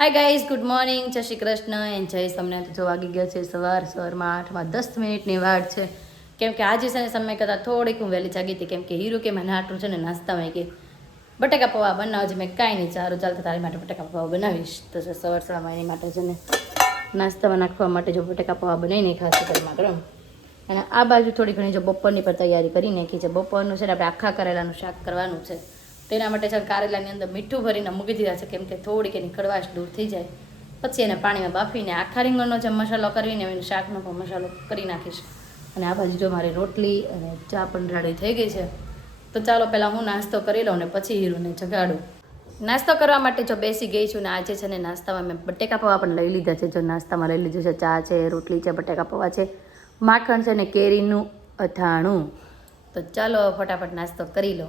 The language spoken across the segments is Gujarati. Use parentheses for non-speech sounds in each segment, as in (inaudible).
હાય ગાઈઝ ગુડ મોર્નિંગ જય શ્રી કૃષ્ણ એન્ડ જય તમને જો વાગી ગયા છે સવાર, સવારમાં આઠમાં દસ મિનિટની વાર છે. કેમ કે આજે છે ને સમય કરતાં થોડીક હું વહેલી જાગી હતી. કેમ કે હીરો કે મને આટલું છે ને નાસ્તામાં કે બટાકા પૌવા બનાવજે મેં કાંઈ નહીં ચારું ચાલતા તારી માટે બટાકા પૌવા બનાવીશ. તો સવાર સવારમાં એની માટે છે ને નાસ્તામાં નાખવા માટે જો બટાકા પૌવા બનાવીને ખાસ ગરમા ગરમ. અને આ બાજુ થોડી ઘણી જો બપોરની પર તૈયારી કરી નાખી છે. બપોરનું છે ને આપણે આખા કરેલાનું શાક કરવાનું છે. તેના માટે છે કારેલાની અંદર મીઠું ભરીને મૂકી દીધા છે, કેમ કે થોડીક એની કડવાશ દૂર થઈ જાય. પછી એને પાણીમાં બાફીને આખા રીંગણનો જે મસાલો કરીને એને શાકનો પણ મસાલો કરી નાખીશ. અને આ બાજુ જો મારી રોટલી અને ચા પણ રાડી થઈ ગઈ છે, તો ચાલો પહેલાં હું નાસ્તો કરી લઉં ને પછી હીરોને જગાડું. નાસ્તો કરવા માટે જો બેસી ગઈ છું ને આજે છે ને નાસ્તામાં મેં બટેકા પૌવા પણ લઈ લીધા છે. જો નાસ્તામાં લઈ લીધું છે ચા છે, રોટલી છે, બટેકા પૌવા છે, માખણ છે ને કેરીનું અથાણું. તો ચાલો ફટાફટ નાસ્તો કરી લો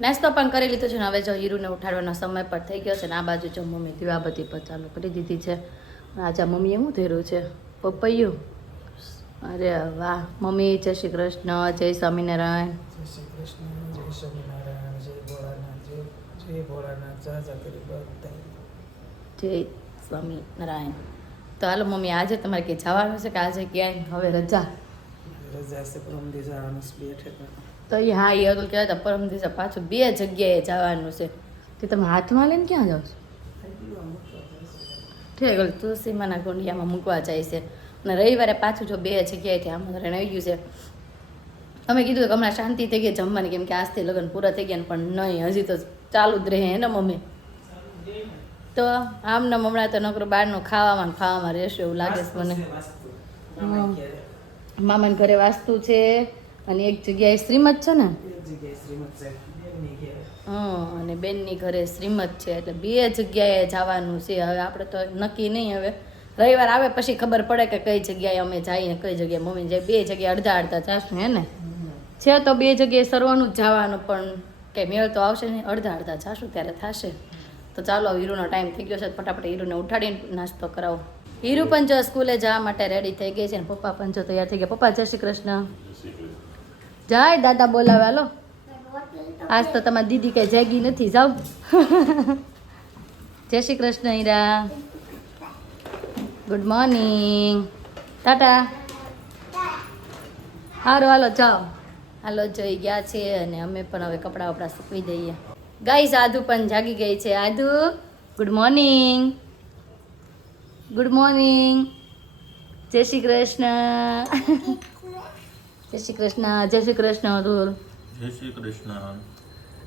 નાસ્તો પણ કરી લીધો છે ને હવે જો હીરુને ઉઠાડવાનો સમય પણ થઈ ગયો છે ને આ બાજુ જો મમ્મી દીવાબત્તી પર ચાલુ કરી દીધી છે. આજે મમ્મીએ શું ધર્યું છે? પપૈયું અરે વાહ મમ્મી જય શ્રી કૃષ્ણ જય સ્વામિનારાયણ. જય શ્રી કૃષ્ણ જય સ્વામિનારાયણ જય ભોળાનાથ જય જય ભોળાનાથ જા જા કરી બધા જય સ્વામિનારાયણ. તો હાલો મમ્મી આજે તમારે ક્યાંય જવાનું છે કે આજે ક્યાંય? હવે રજા. રજા છે પરમ દિવસ આવવાનું છે તો એ હા એ હતું કહેતા હતા પરમ દિવસે પાછું બે જગ્યાએ જવાનું છે. તે તમે હાથમાં લઈને ક્યાં જાઓ છો? ઠીક ઓલું તુલસીમાના ગોંડિયામાં મૂકવા જાય છે. અને રવિવારે પાછું જો બે જગ્યાએથી આમંત્રણ આવી ગયું છે. અમે કીધું કે હમણાં શાંતિ થઈ ગઈ જમવાની કેમ કે આજથી લગ્ન પૂરા થઈ ગયા પણ નહીં હજી તો ચાલુ જ રહે ને મમ્મી? તો આમ ને હમણાં તો નકરો બહારનું ખાવામાં ખાવામાં રહેશે એવું લાગે છે મને. મામાને ઘરે વાસ્તુ છે. અને એક જગ્યાએ શ્રીમદ છે ને? જગ્યાએ શ્રીમદ સાહેબ બેનની ઘેરે. હં અને બેનની ઘરે શ્રીમદ છે એટલે બે જગ્યાએ જવાનું છે. હવે આપણે તો નક્કી નહીં હવે. રવિવાર આવે પછી ખબર પડે કે કઈ જગ્યાએ અમે જઈએ ને કઈ જગ્યાએ મમ્મી જાય. બે જગ્યાએ અડધા અડધા જાશું હે ને? છે તો બે જગ્યાએ સરવાનું જ જવાનું પણ કંઈ મેળ તો આવશે ને અડધા અડધા જાશું ત્યારે થશે. તો ચાલો હીરુનો ટાઈમ થઈ ગયો છે. તો ફટાફટ હીરુને ઉઠાડીને નાસ્તો કરાવો. હીરુ પણ જો સ્કૂલે જવા માટે રેડી થઈ ગઈ છે ને પપ્પા પણ જો તૈયાર થઈ ગયા. પપ્પા જય શ્રી કૃષ્ણ. જાય, દાદા બોલાવે, હાલો. આજ તો તમારી દીદી કઈ જાગી નથી, જાઓ. જય Shri Krishna, Hira. Good morning tata. હારો, હાલો, જાઓ. હાલો, જોઈ ગયા છે અને અમે પણ હવે કપડાં વપડા સૂકવી દઈએ. ગાઈસ આધુ પણ જાગી ગઈ છે. આધુ ગુડ મોર્નિંગ ગુડ મોર્નિંગ જય શ્રી કૃષ્ણ. જય શ્રી કૃષ્ણ જય શ્રી કૃષ્ણ અતુલ. જય શ્રી કૃષ્ણ.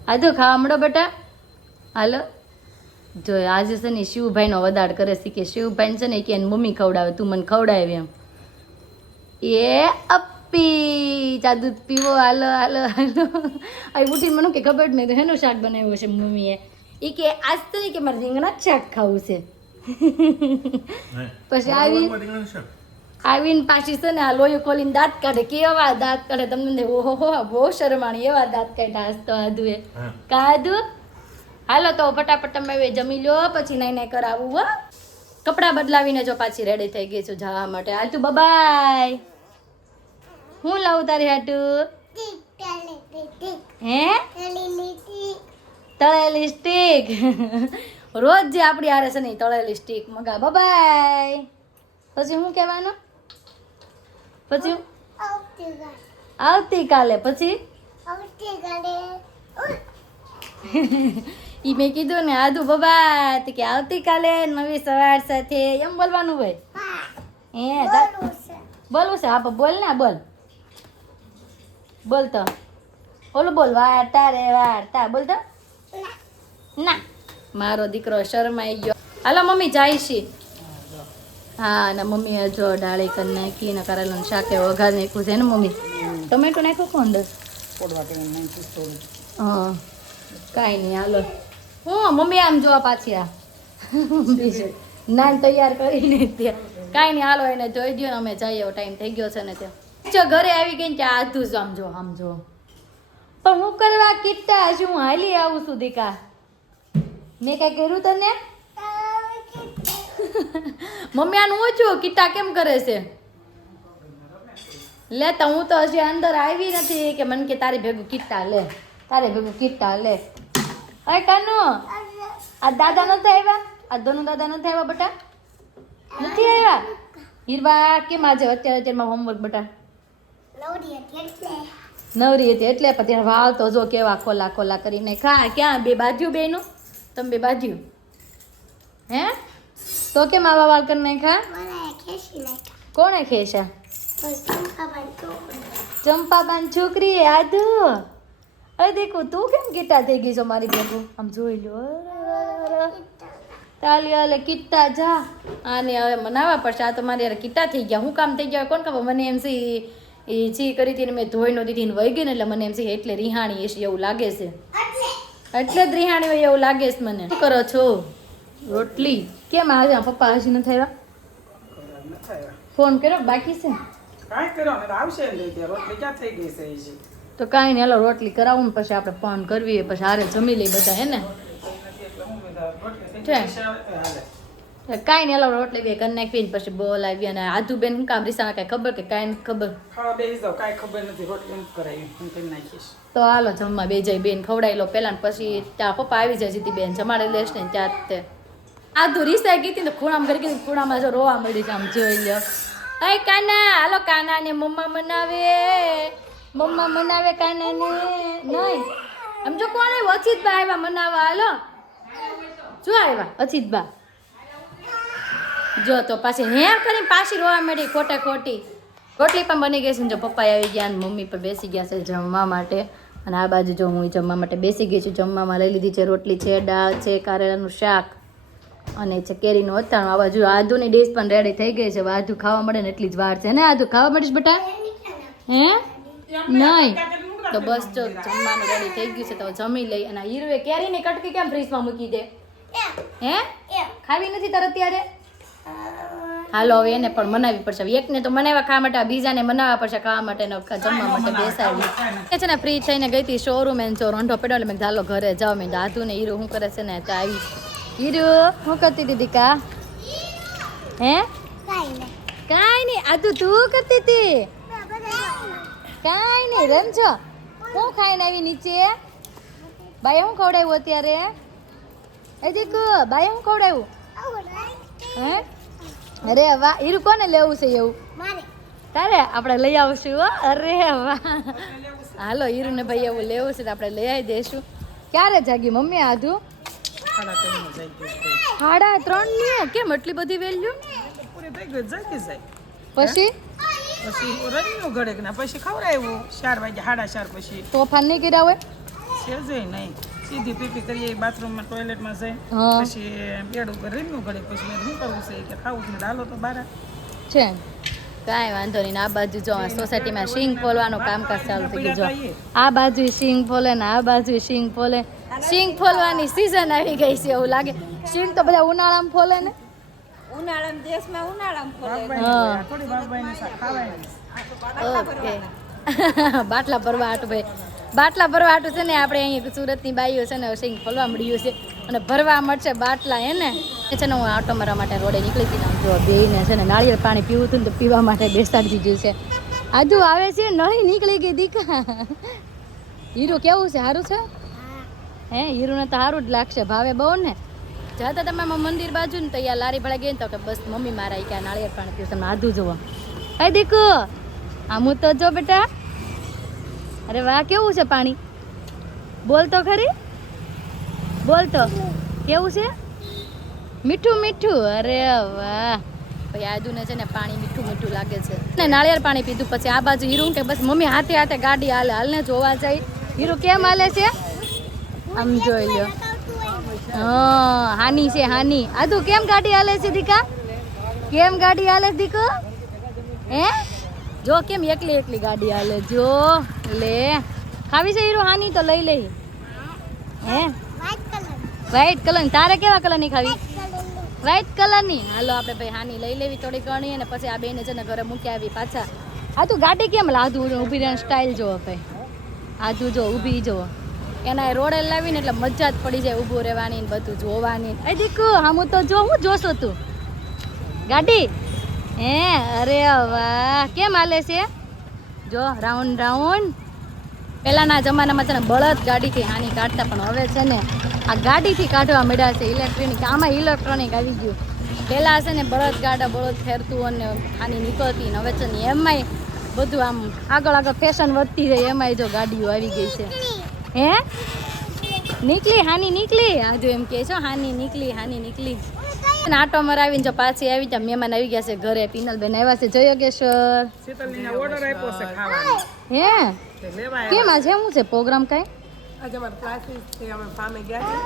આધુ ખાવા મળો બેટા. હાલો. જો આજે છે ને શિવભાઈનો વદાડ કરે છે કે શિવભાઈ છે ને કે એની મમ્મી ખવડાવે તું મને ખવડાવે એમ. એ અપ્પી ચા દૂધ પીવો. હાલો હાલો હાલો. આવી ઉઠીને મને કે ખબર નહીં તો હેનું શાક બનાવ્યું છે મમ્મીએ. એ કે આજ તો નહીં કે મારે રીંગણા શાક ખાવું છે. પછી આવી આવીને પાછી છે ને આ લોહી ખોલીને દાંત કાઢે. કેવા દાંત કાઢે તમને ઓહો હો બહુ શરમાણી એવા દાંત કાઢ્યા હસતો આધુએ કાધુ હાલો તો ફટાફટ તમે હવે જમી લો પછી નાઈ નાઈ કરાવું હો. કપડાં બદલાવીને જો પાછી રેડી થઈ ગઈ છું જવા માટે. હાલતું બબાય હું લાવું તારી હાટુ? હે? તળેલી સ્ટીક (laughs) રોજ જે આપણી હારે છે ને તળેલી સ્ટીક મગા બબાય પછી શું કહેવાનું? પછી? આવતીકાલે. પછી? ઈ મેં કીધું ને આદુ બબા કે આવતીકાલે નવી સવાર સાથે. એમ બોલવાનું હોય? હે. બોલવું છે. હા બોલ ને બોલ. બોલ તો. ઓલું બોલ વાર્તા રે વાર્તા. બોલ તો. ના. મારો દીકરો શરમાઈ ગયો. હાલો મમ્મી જાય છે. હા અને મમ્મીએ જો ડાળી કરી નાખી ને કરેલું શાકે વઘાર નાખ્યું છે ને મમ્મી? ટમેટું નાખ્યું કોણ અંદર? થોડું. હા કાંઈ નહીં હાલો. હું મમ્મી આમ જોવા પાછી આ. નાન તૈયાર કરીને ત્યાં. કાંઈ નહીં હાલો એને જોઈ દો ને અમે જઈએ એવો ટાઈમ થઈ ગયો છે ને ત્યાં. જો ઘરે આવી ગઈ ને ત્યાં આધું જ આમ જો આમ જો. પણ હું કરવા કીટા હજુ હું હાલી આવું છું દીકા. મેં કાંઈ કર્યું તને? મમ્મી આનું ઓછું, કીટા કેમ કરે છે? લે તો હું તો હજી અંદર આવી નથી કે મને કે તારી ભેગું કીટા લે, તારે ભેગું કીટા લે. અરે કાનો, આ દાદા નથી આવ્યા? આ ધનુ દાદા નથી આવ્યા બટા? નથી આવ્યા? હીરબા, કેમ આજે અત્યારે અત્યારમાં હોમવર્ક બટા? નવરી હતી એટલે ત્યાં વાવ તો જો કેવા ખોલા ખોલા કરીને ખા ક્યાં? બે બાજુ બેનું તમે બે બાજુ? હે? તો કેમ આવા બાબા કરી નાખ્યા? કોણે ખેશા ચંપાબાન છોકરી. આદુ અરે દેખો તું કેમ ગીટા થઈ ગઈ છો મારી ભેગું? આમ જોઈ લો. તાલી હાલે કિટ્ટા જા. આને હવે મનાવા પડશે. આ તો મારી યાર કિટ્ટા થઈ ગયા. હું કામ થઈ ગયા કોણ ખબર? મને એમ સી એ જી કરી હતી ને મેં ધોઈ નહોતી હતી વહી ગઈ ને એટલે મને એમ સી એટલે રિહાણી એવું લાગે છે. એટલે જ રિહાણી હોય એવું લાગે છે મને. શું કરો છો? રોટલી. કેમ આજે પપ્પા હજી ન આવ્યા. ફોન કર્યો? બાકી છે? કાંઈ કર્યો ને તો આવશે ને રોટલી ક્યાં થઈ ગઈ છે હજી? તો કાંઈ નહીં હાલો રોટલી કરાવું ને પછી આપણે ફોન કરવી પછી હારે જમી લઈ બધા હે ને? કોઈ. તો નહીં હાલો રોટલી બે કરી નાખવી પછી બોલાવી અને આધુબેન શું કામ રીસા કાંઈ ખબર કે કાંઈ ખબર? કાંઈ ખબર નથી રોટલી કરાવી નાખીશ. તો હાલો જમવા બે જાય બેન ખવડાવી લો પહેલા ને પછી ત્યાં પપ્પા આવી જાય જીતી બેન જમાડે લેશ ને ત્યાં જ તે આધુ સાગી હતી ને ખૂણામાં કરી કીધી ખૂણામાં જો રોવા મળી આમ જોઈ લો અય કાના, હાલો કાના ને મમ્મા મનાવે. મમ્મા મનાવે કાના ને નહીં. આમ જો કોણ અચિતબા આવ્યા મનાવા હાલો. જો આવ્યા અચિતબા જો તો પાછી હે કરીને પાછી રોવા મળી ખોટે ખોટી. રોટલી પણ બની ગઈ છે જો પપ્પા આવી ગયા અને મમ્મી પણ બેસી ગયા છે જમવા માટે. અને આ બાજુ જો હું જમવા માટે બેસી ગઈ છું, જમવામાં લઈ લીધી છે રોટલી છે, દાળ છે, કારેલાનું શાક. અને છે કેરીનું અથાણું આ બાજુ આદુની ડીશ પણ રેડી થઈ ગઈ છે. આદુ ખાવા મળે ને એટલી જ વાર છે. ને આદુ ખાવા મળીશ બેટા? હે? નહીં. તો બસ જો જમવાનું રેડી થઈ ગયું છે. તો જમી લઈ અને હીરુએ કેરીની કટકી કેમ ફ્રીજમાં મૂકી દે? હે? ખાવી નથી તરત અત્યારે હાલો હવે એને પણ મનાવી પડશે. એકને તો મનાવવા ખાવા માટે બીજાને મનાવવા પડશે ખાવા માટે જમવા માટે બેસાડી. એ છે ને ફ્રી થઈને ગઈ હતી શોરૂમ એને જો રોંઢો પડ્યો એટલે મેં કીધું, ઘરે જાઓ. મેં દાદુ ને હીરો શું કરે છે ને? ત્યાં આવી હીરો શું કરતી હતી દીકા હે કાંઈ નહીં આદુ તું કરતી હતી કાંઈ નહીં રમજો હું ખાઈને આવી નીચે બાય હું ખવડાવ્યું અત્યારે એ દીકુ બાય હું ખવડાવ્યું હે અરે વાહ હીરું કોને લેવું છે એવું તારે આપણે લઈ આવશું હો અરે વાહ હાલો હીરું ને ભાઈ એવું લેવું છે તો આપણે લઈ આવી દઈશું ક્યારે જાગી મમ્મી આધુ સાડા ત્રણની કેમ એટલી બધી વેલ્યુ? પછી? પછી રમ્યું ઘડેક ના પછી ખવડાવ્યું. ચાર વાગે સાડા ચાર પછી. તોફાન નહીં કર્યા હોય? છે જઈ નહીં. સીધી પીપી કરીએ બાથરૂમમાં ટોયલેટમાં જઈ. પછી બેડ ઉપર રમ્યું ઘડેક પછી શું કરવું છે? કે ખાવું છે ડાલો તો બારા. છે. કાંઈ વાંધો નહીં. આ બાજુ જો આ સોસાયટીમાં સિંગ ફોલવાનું કામકાજ ચાલુ થઈ ગયું. જો આ બાજુ સિંગ ફોલે ને આ બાજુ સિંગ ફોલે સિંગ ફોલવાની સિઝન આવી ગઈ છે એવું લાગે. સિંગ તો બધા ઉનાળામાં ફોલે ને? ઉનાળામાં દેશમાં ઓકે. (laughs) બાટલા ભરવા હાટું ભાઈ. બાટલા ભરવા હાટું છે ને આપણે અહીંયા સુરતની બાઈઓ છે ને સિંગ ફોલવા મળ્યું છે. અને ભરવા મળશે બાટલા હે ને? છે ને હું આટો મારવા માટે રોડે નીકળી હતી જો બેને છે ને નાળિયેર પાણી પીવું હતું ને તો પીવા માટે બેસાડી દીધું છે. આજુ આવે છે નળી નીકળી ગઈ દીકા. હીરો કેવું છે? સારું છે? હે, હીરોને તો સારું જ લાગશે ભાવે બહુ ને. જતા તમે મંદિર બાજુ ને તો અહીંયા લારી ભળા ગઈ ને તો કે બસ મમ્મી મારા ઈ કે આ નાળિયેર પાણી પીવું તમને આધું જોવા હે દીકુ, આમ તો જો બેટા. અરે વાહ, કેવું છે પાણી? બોલ તો ખરી? બોલ તો કેવું છે? મીઠું મીઠું. અરે વાહ. ભાઈ આદુને છે ને પાણી મીઠું મીઠું લાગે છે. ને નાળિયેર પાણી પીધું પછી આ બાજુ હીરું કે બસ મમ્મી હાથે હાથે ગાડી હાલે હાલને જોવા જાય. હીરું કેમ હાલે છે? આમ જોઈ લો. હા હાની છે હાની. આદુ કેમ ગાડી હાલે છે દીકા? કેમ ગાડી હાલે દીકો? હે? જો કેમ એકલી એકલી ગાડી હાલે જો. લે. ખાવી છે હીરો? હાની તો લઈ લઈ. હે? વ્હાઈટ કલર તારે કેવા કલરની ખાવી? વ્હાઈટ કલરની હાલો, આપણે ભાઈ હાની લઈ લેવી થોડી ઘણી અને પછી આ બેને છે ને ઘરે મૂકી આવી પાછા. આ તું ગાડી કેમ લાદું ઊભી રહીને સ્ટાઇલ જોવો ભાઈ આધું જો ઊભી જો. એના રોડે લાવીને એટલે મજા જ પડી જાય ઊભું રહેવાની ને બધું જોવાની એ દીકુ, હમ તો જો, હું જોશો તું? ગાડી? હે, અરે વાહ. કેમ હાલે છે? જો રાઉન્ડ રાઉન્ડ પહેલાંના જમાનામાં છે ને બળદ ગાડીથી હાની કાઢતા પણ હવે છે ને આ ગાડીથી કાઢવા મળ્યા છે ઇલેક્ટ્રોનિક આમાં ઇલેક્ટ્રોનિક આવી ગયું. પહેલાં છે ને બળદ ગાડા બળદ ફેરતું અને હાની નીકળતી ને હવે છે ને એમાંય બધું આમ આગળ આગળ ફેશન વધતી જાય, એમાંય જો ગાડીઓ આવી ગઈ છે. હે? નીકળી, હાની નીકળી. આ જો એમ કહે છો હાની નીકળી હાની નીકળી. આટો મરાવીને જો પાછી આવી ત્યાં મહેમાન આવી ગયા છે ઘરે. પિનલબેન આવ્યા છે. જય યોગેશ્વર. ઓર્ડર આપ્યો છે ખાવાનો. હે? કેમ આજે શું છે? પ્રોગ્રામ કઈ? આજે અમારે ક્લાસીસ છે અમે ફામે ગયા છે.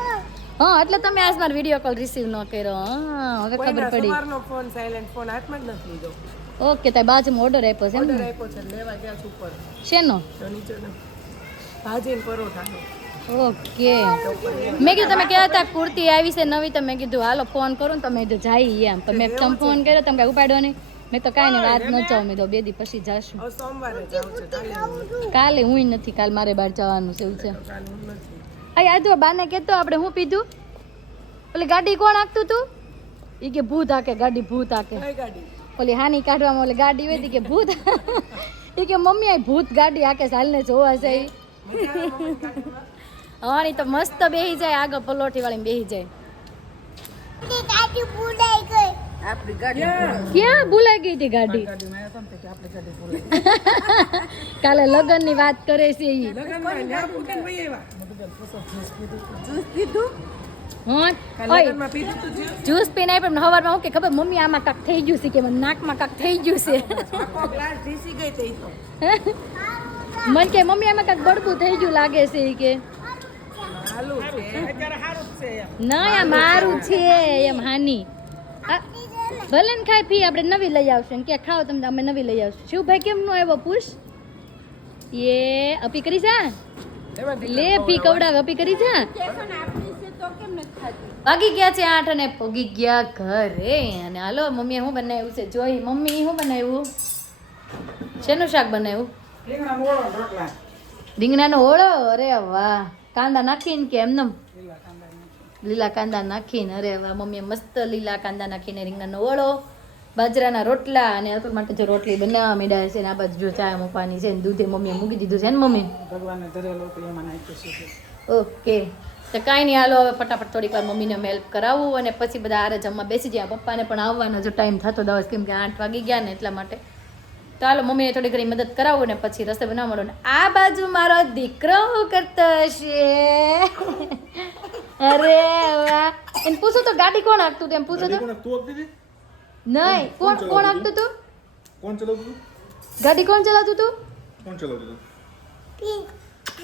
હા એટલે તમે આજ મારો વીડિયો કોલ રિસીવ ન કર્યો. હા હવે ખબર પડી. સવારનો ફોન સાયલેન્ટ ફોન હાથમાં જ નથી લીધો. ઓકે તારી બાજુમાં ઓર્ડર આપ્યો છે ઓર્ડર આપ્યો છે લેવા ગયા છે ઉપર. શેનો? તો નીચે ભાજી પરોઠાનો. ઓકે. મેં કીધું તમે કહેતા હતા? કુર્તી આવી છે નવી તો મેં કીધું હાલો ફોન કરું ને તમે કીધું જાય એમ. તો મેં તમે ફોન કર્યો તમે કાંઈ ઉપાડ્યો નહીં. મેં તો કાંઈ વાત ન જાઉં મેં તો બે દી પછી જાશું. કાલે હું નથી. કાલે મારે બહાર જવાનું છે એવું છે. અહીં હું નથી. આ યાદ બાને કહેતો આપણે હું પીધું? ઓલી ગાડી કોણ આખતું તું? એ કે ભૂત આકે ગાડી ભૂત આકે. ઓલી હાની કાઢવામાં ઓલી ગાડી હોય તી કે ભૂત. (laughs) એ કે મમ્મી આ ભૂત ગાડી આકે ચાલને જોવા છે ઈ. મજા આવે મમ્મીની ગાડીમાં? હા ઈ તો મસ્ત બેહી જાય. આગળ પલોઠી વાળી બેહી જાય ક્યાં? ભૂલાઈ ગઈ હતી ગાડી? (laughs) કાલે લગ્નની વાત કરે છે ઈ. જ્યુસ પીને આવી પણ હવારમાં હું કે ખબર મમ્મી આમાં કાક થઈ ગયું છે કે મને નાકમાં કાક થઈ ગયું છે. (laughs) મને કે મમ્મી આમાં કાક બળબું થઈ ગયું લાગે છે કે હાલું છે. અત્યારે હારું જ છે એમ. ના આ મારું છે. એમ હાની. ભલે ને ખાઈ પી આપણે નવી લઈ આવશું. કે ખાઓ તમને અમે નવી લઈ આવશું. શિવભાઈ કેમ નો આવ્યો પૂછ એ અપી કરી જા. લે પી કવડાવ અપી કરી જા. ટેશન આપણી છે તો કેમ નથી ખાતી? વાગી ગયા છે આઠ અને પોગી ગયા ઘરે. અને હાલો મમ્મીએ શું બનાવ્યું છે? જોઈ મમ્મી શું બનાવ્યું? શેનું શાક બનાવ્યું. રીંગણાનો ઓળો? અરે વાહ. કાંદા નાખીને કે એમને લીલા કાંદા નાખીને. અરે વાહ મમ્મીએ મસ્ત લીલા કાંદા નાખીને રીંગણાનો ઓળો. બાજરાના રોટલા અને અતુલ માટે જો રોટલી બનાવવા મીડા છે ને આ બાજુ જો ચા મૂકવાની છે ને દૂધે મમ્મીએ મૂકી દીધું છે ને મમ્મી? ભગવાને ધરેલો એમાં નાખ્યું છે ઓકે. તો કાંઈ નહીં હાલો હવે ફટાફટ થોડીક વાર મમ્મીને હેલ્પ કરાવવું અને પછી બધા આરે જમવા બેસી જાય પપ્પાને પણ આવવાનો જો ટાઈમ થતો દસ કેમ કે આઠ વાગી ગયા ને એટલા માટે. તો હાલો મમ્મીને થોડી ઘણી મદદ કરાવો ને પછી રસ્તે બનાવવા મળો ને આ બાજુ મારો દીકરો હું કરતો હશે? (laughs) અરે વાહ. એને પૂછો તો ગાડી કોણ હાંકતું હતું? એમ પૂછો તો. નહીં કોણ કોણ હાંકતું તું કોણ ચલાવતું ગાડી કોણ ચલાવતું તું કોણ ચલાવતું?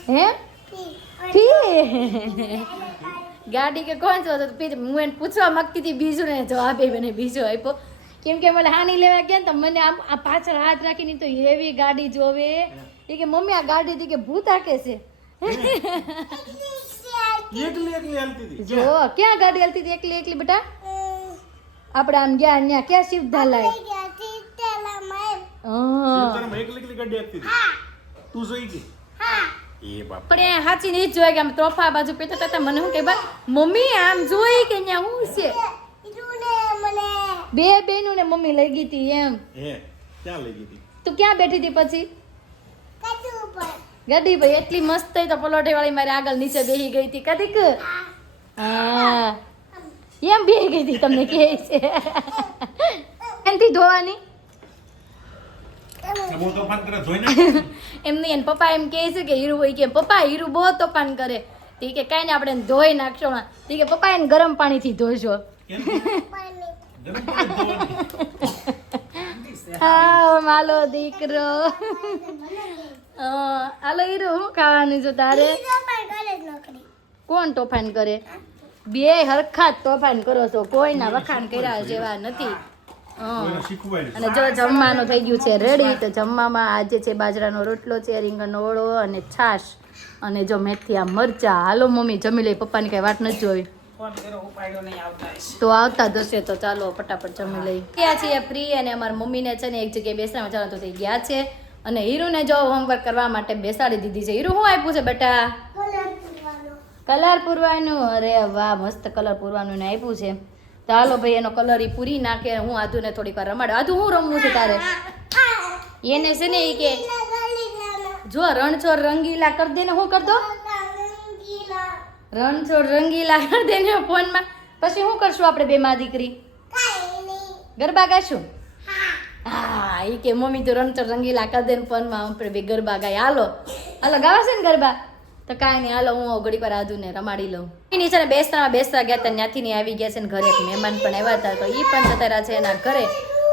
હે? ફી ગાડી કે કોણ ચલાવતું પી હું એને પૂછવા માંગતી હતી બીજું ને જવાબ એ મને બીજો આપ્યો. કેમ કે મને હાની લેવા ગયા ને તો મને આમ આ પાછળ હાથ રાખીને તો એવી ગાડી જોવે. એ કે મમ્મી આ ગાડી હતી કે ભૂત હાકે છે. (laughs) જો ક્યાં ગાડી હાલતી હતી? એકલી એકલી બેટા? આપણે આમ ગયા ત્યાં ક્યાં શિવ ઢાલાય હા. શિવતારામાં એકલી એકલી ગાડી હાંકતી હતી. તું જોઈ ગઈ? પણ એ સાચી નહીં જ જોઈ કે આમ તોફા બાજુ પેટા હતા. મને શું કે મમ્મી આમ જોઈ કે અહીંયા શું છે? બે બેનું ને મમ્મી લઈ ગઈ હતી એમ. હે, ક્યાં લઈ ગઈ હતી? તું ક્યાં બેઠી હતી પછી? ગડી ભાઈ એટલી મસ્ત હતી તો પલોઠી વાળી મારી આગળ નીચે બેહી ગઈ હતી. કદીક હા. એમ બેહી ગઈ હતી તમને કહે છે. એનથી ધોવાની. એમ (laughs) નહીં પપ્પા એમ કહે છે કે હીરું હોય કે પપ્પા હીરું બહુ તોફાન કરે. તે કે કાંઈ ને આપણે ધોઈ નાખશો તે કે પપ્પા એને ગરમ પાણીથી ધોશો (laughs) (laughs) હા, માલો દીકરો. હાલો હીરું શું ખાવાનું છે તારે? કોણ તોફાન કરે? બે હરખા જ તોફાન કરો છો. કોઈના વખાણ કર્યા જેવા નથી. અને જો જમવાનું થઈ ગયું છે રેડી તો જમવામાં આજે છે બાજરાનો રોટલો, છે રીંગણનો ઓળો અને છાશ. અને જો મેથી, આ મરચા. હાલો મમ્મી, જમી લઈ પપ્પાની કઈ વાત નથી જોઈ. તો આવતા જશે તો ચાલો ફટાફટ જમી લઈ ગયા છીએ ફ્રી અને અમારા મમ્મીને છે ને એક જગ્યાએ બેસવા ચાલો તો થઈ ગયા છે. અને હીરુને જો હોમવર્ક કરવા માટે બેસાડી દીધી છે. હીરુ શું આપ્યું છે બેટા? કલર પૂરવાનું. અરે વાહ, મસ્ત કલર પૂરવાનું ને આપ્યું છે. ચાલો ભાઈ, એનો કલર ઈ પૂરી નાખે. હું આધુને થોડીક વાર રમાડે. આધુ હું રમવું છે તારે? એને છે ને એ કે, જો રણછોડ રંગીલા કરી દે ને, હું કર રણછોડ રંગીલા કરી દેને ફોનમાં. પછી શું કરશું આપણે બે માં દીકરી? ગરબા ગાશું? હા એ કે મમ્મી તો રણછોડ રંગીલા કરી દે ને ફોનમાં. આપણે બે ગરબા ગાય હાલો. હાલો, ગાવા છે ને ગરબા? તો કાંઈ નહીં. હાલો, હું ઘડી પર આધુ ને રમાડી લઉં. એની છે ને બેસતા બેસતા ગયા હતા ત્યાંથી આવી ગયા છે ને ઘરે એક મહેમાન પણ આવ્યા હતા તો એ પણ જતા રહ્યા છે એના ઘરે.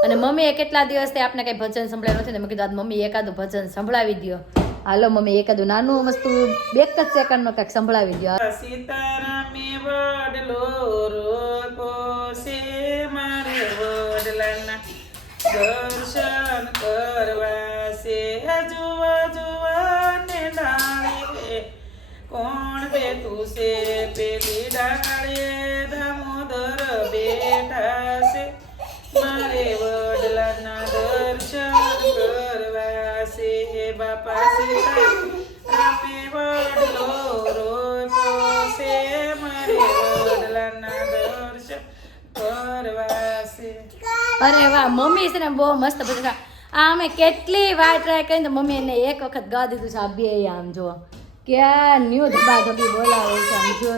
અને મમ્મીએ કેટલા દિવસથી આપણે કંઈ ભજન સંભળાયું નથી ને? મેં કીધું, આજ મમ્મી એકાદું ભજન સંભળાવી દ્યો. હાલો, મમ્મી એકાદું નાનું વસ્તુ, બે જ સેકન્ડમાં કંઈક સંભળાવી દો સીતારામે વડલો રોપો છે મારે વડલાના દર્શન કરવા છે જુવા જુવા ને ડાળે, કોણ બેઠું છે પેલી ડાળે અરે વાહ, મમ્મી છે ને બહુ મસ્ત બધું આ અમે કેટલી વાર ટ્રાય કરીને મમ્મી એને એક વખત ગા દીધું છે, આ બે આમ જો ક્યાં ન્યુ ધબા ધબી બોલાવે છે, આમ જો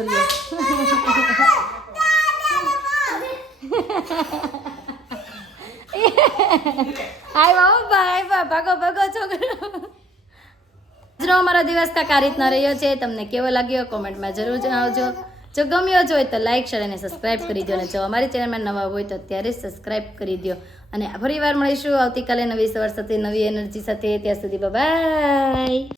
આવ્યા હો આવ્યા ભાગો ભાગો, છોકરો. આજનો અમારો દિવસ કાંક આ રીતના રહ્યો છે. તમને કેવો લાગ્યો કોમેન્ટમાં જરૂર જણાવજો. જો ગમ્યો જ હોય તો લાઈક શેર અને સબસ્ક્રાઇબ કરી દો. અને જો અમારી ચેનલમાં નવા હોય તો અત્યારે સબસ્ક્રાઇબ કરી દો. અને ફરી વાર મળીશું આવતીકાલે નવી સવાર સાથે, નવી એનર્જી સાથે. ત્યાં સુધી બાય